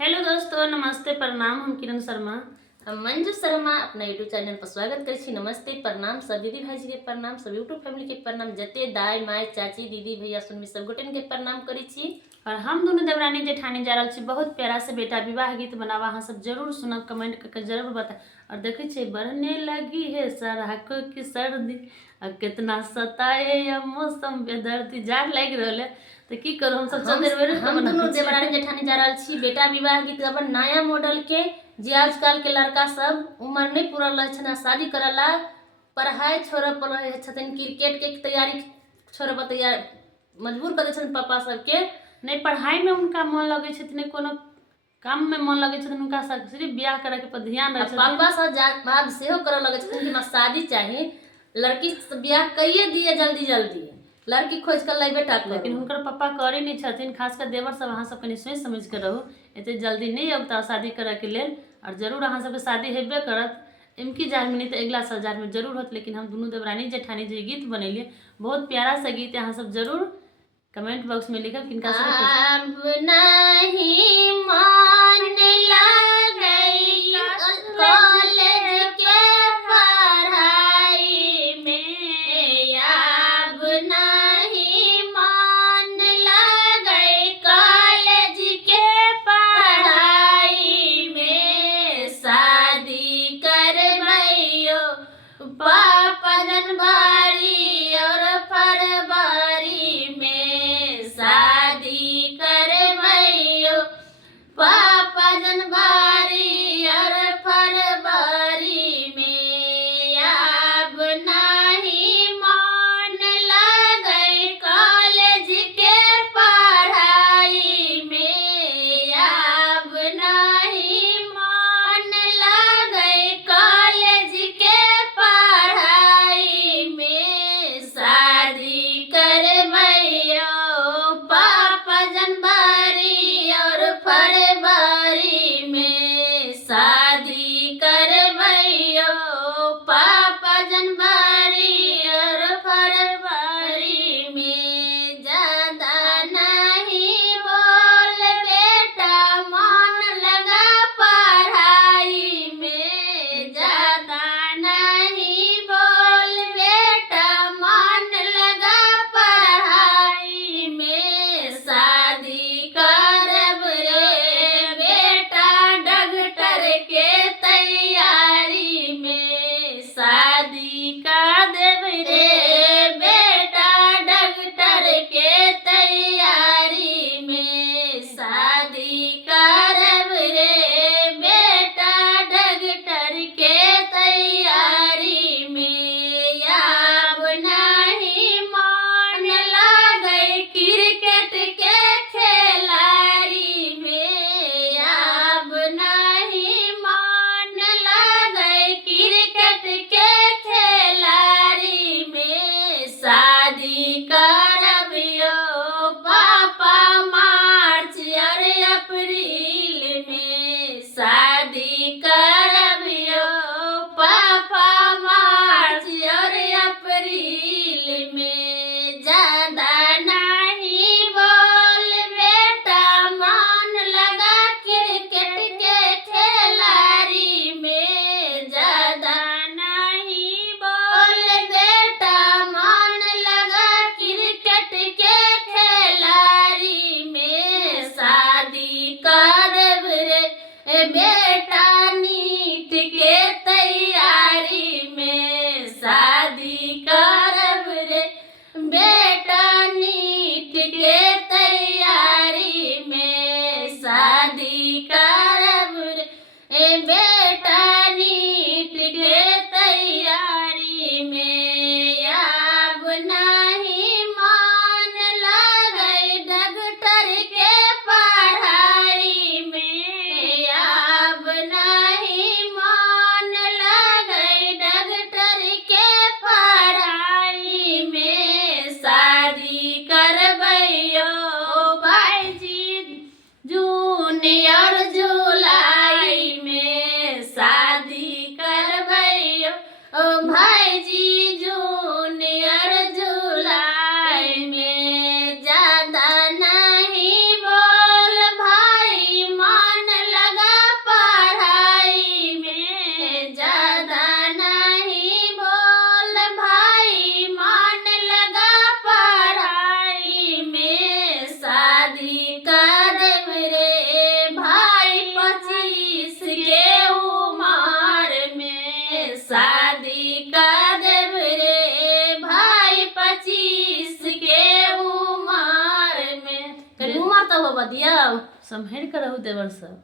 Hello दोस्तों, नमस्ते प्रणाम। हम किरण शर्मा, हम मंजू शर्मा अपना यूट्यूब चैनल पर स्वागत करे छी। नमस्ते प्रणाम सब दीदी भाई जी के प्रणाम, सब यूट्यूब फैमिली के प्रणाम, जते दाई माय चाची दीदी भैया सुनमी सब गोटेन के प्रणाम करे छी। और हम दोनों देवरानी जेठानी जा रहा छी बहुत प्यारा से बेटा विवाह गीत बनावा। अहाँ सब जरूर सुनब, कमेंट करके जरूर बता। और देखे छे बढ़ने लगी है सराखों की सर्दी, और कितना सताए या मौसम बेदर्दी। जार लग रहा है तो की करूँ, हम सब हम दोनों देवरानी जेठानी जा रहा छी बेटा विवाह गीत अपन नया मॉडल के, जे आजकल के लड़का सब उम्र नहीं पूरा लक्षण शादी करला, पढ़ाई छोड़ पड़े छथिन, क्रिकेट के तैयारी छोड़ तैयार मजबूर करे छथिन पापा सबके। नहीं पढ़ाई में उनका मन लगे छथिन, कोनो काम में मन लगे छथिन, उनका सिर्फ ब्याह करे के पर ध्यान रहे छथिन। पापा सब बात सेहो करे लगे छथिन कि हमरा शादी चाहिए, लड़की से ब्याह कइए दिए जल्दी जल्दी, लड़की खोज कर लाई बेटा। लेकिन उनकर पापा करे नहीं छथिन, खासकर देवर सब। अहाँ सब कनी सोच समझ के रहू, एते जल्दी नहीं अबता शादी करे के लेल। और जरूर अहाँ सबके शादी हेबे करत, इनकी जार में नहीं तो अगला साल जार में जरूर होत। लेकिन हम दोनों देवरानी जेठानी जो गीत बनैलिए बहुत प्यारा सा गीत है। अहाँ सब जरूर कमेंट बॉक्स में लिखब किनका से अब नहीं मान लगई कॉलेज के पढ़ाई में, अब नहीं मान लगई कॉलेज के पढ़ाई में, शादी करबैयो पापा जनवरी और फरवरी में, शादी करबैयो पापा जनवरी और फरवरी में, अब नहीं मन लगई कॉलेज के पढ़ाई में, अब नहीं मन लगई कॉलेज के पढ़ाई में, शादी करबैयो पापा जनवरी और फरवरी में, शादी करबैयो पापा जनवरी और फरवरी में, ज्यादा नहीं बोल बेटा मन लगा पढ़ाई में, ज्यादा नहीं बोल बेटा मन लगा पढ़ाई में, शादी करब रे बेटा डॉक्टर के तैयारी में, शादी कर देब रे बेटा डॉक्टर के तैयारी में, शादी करब रे बेटा डॉक्टर के तैयारी में, अब नहीं मन लगई क्रिकेट के खिलाड़ी में, अब नहीं मन लगई क्रिकेट के खिलाड़ी में, शादी करबियो पापा मार्च और अप्रैल में, शादी करबियो पापा मार्च और अप्रैल में, ज्यादा नहीं बोल बेटा मन लगा क्रिकेट के खिलाड़ी में, ज्यादा नहीं बोल बेटा मन लगा क्रिकेट के खिलाड़ी में, शादी करब रे बेटा नीट के तैयारी में, शादी करब रे बेटा नीट के तैयारी में, शादी करब रे बेटा नीट के तैयारी में, अब नहीं मन लगई डॉक्टर के पढ़ाई में, अब नहीं मन लगई डॉक्टर के पढ़ाई में, शादी करबैयो भाईजी जूनियर सब हो बदिया सम्हेर कर रहू देवर सब।